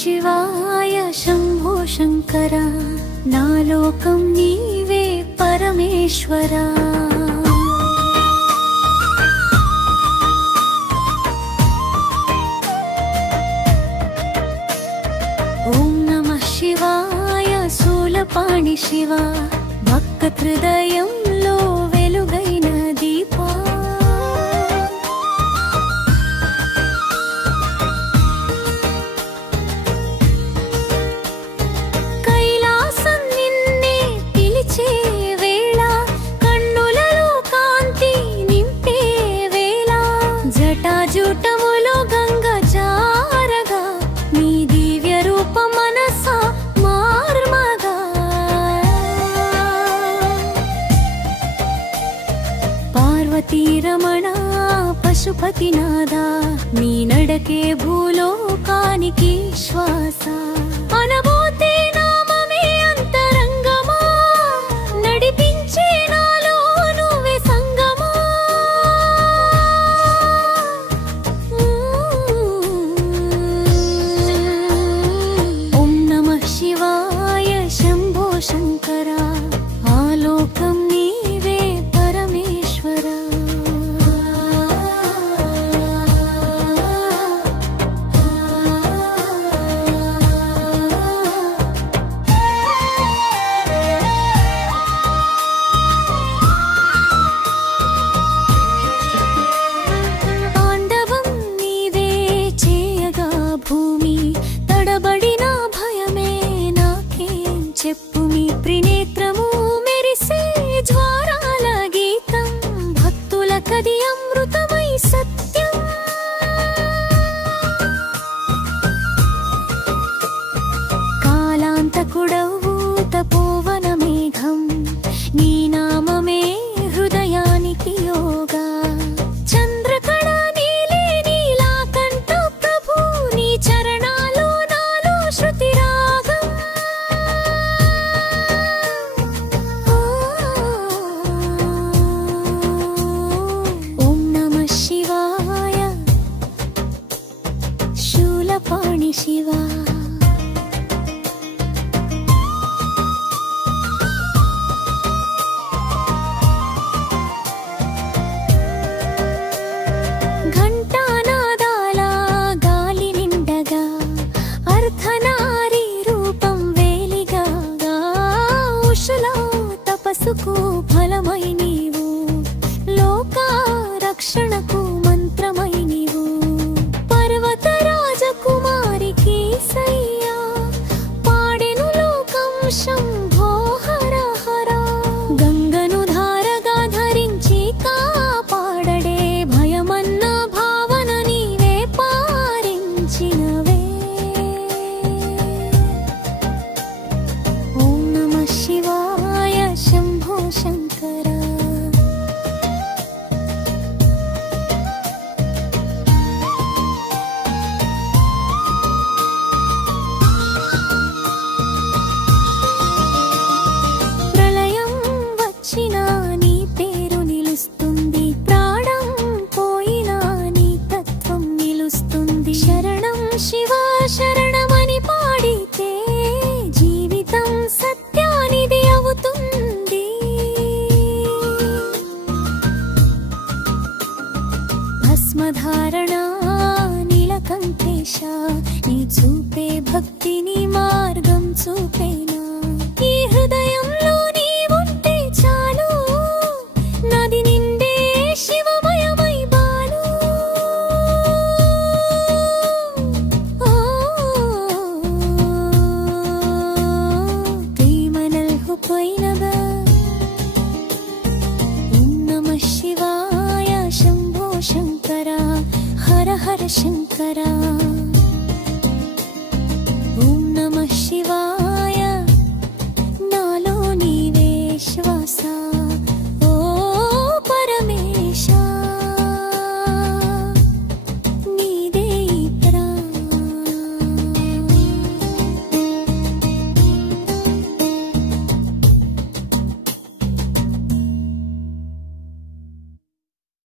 శివాయ శంభో శంకర నా లోకం నీవే పరమేశ్వరా ఓం నమః శివాయ శూలపాణి శివ భక్త హృదయంలో వెలుగైన దీపా జటాజూటములో గంగ జారగా నీ దివ్య రూప మనస మార్మగా పార్వతీ రమణ పశుపతినాథ నీ నడకే భూలోకానికి శ్వాస అనబోతే నామమే అంతరంగమా నడిపించే నాలో నువ్వే సంగమా ఓం నమః శివాయ శంభో శంకర ఆలోకం నీవే పరమేశ్వరా చెప్పు మీ త్రినేత్రము మెరిసే జ్వారాల గీతం భక్తుల కది అమృతమై సత్యం కాలాంతకుడవు తపోవన మేఘం నీ నామమే హృదయానికి యోగా చంద్రకళ నీలే నీలాకంఠ ప్రభు నీ చరణాలు నాలో శృతి రాగం శూలపాణి శివ ఘంటానాదాల గాలి నిండగా అర్ధనారీ రూపం వేలిగా ఉషుల తపస్సుకు ఫలమై నీవు లోక రక్షణకు మంత్రమై నీవు పర్వత రాజకుమారికి సయ్యా పాడెను లోకం శంభో హర హర గంగను ధారగా ధరించి కాపాడడే భయమన్న భావన నీవే పారించినవే ఓం నమః శివాయ శంభో శంకర నీ పేరు నిలుస్తుంది ప్రాణం పోయినా నీ తత్వం నిలుస్తుంది శరణం శివ శరణమని పాడితే జీవితం సత్యానిది అవుతుంది భస్మధారణ నీలకంఠేశ నీ చూపే భక్తిని మార్గం చూపేనా ఈ హృదయంలో నీవుంటే చాలు నది నిండే శివమయమై బాలు ప్రేమనల్హు పోయినగా ఓం నమః శివాయ శంభో శంకర హర హర శంకర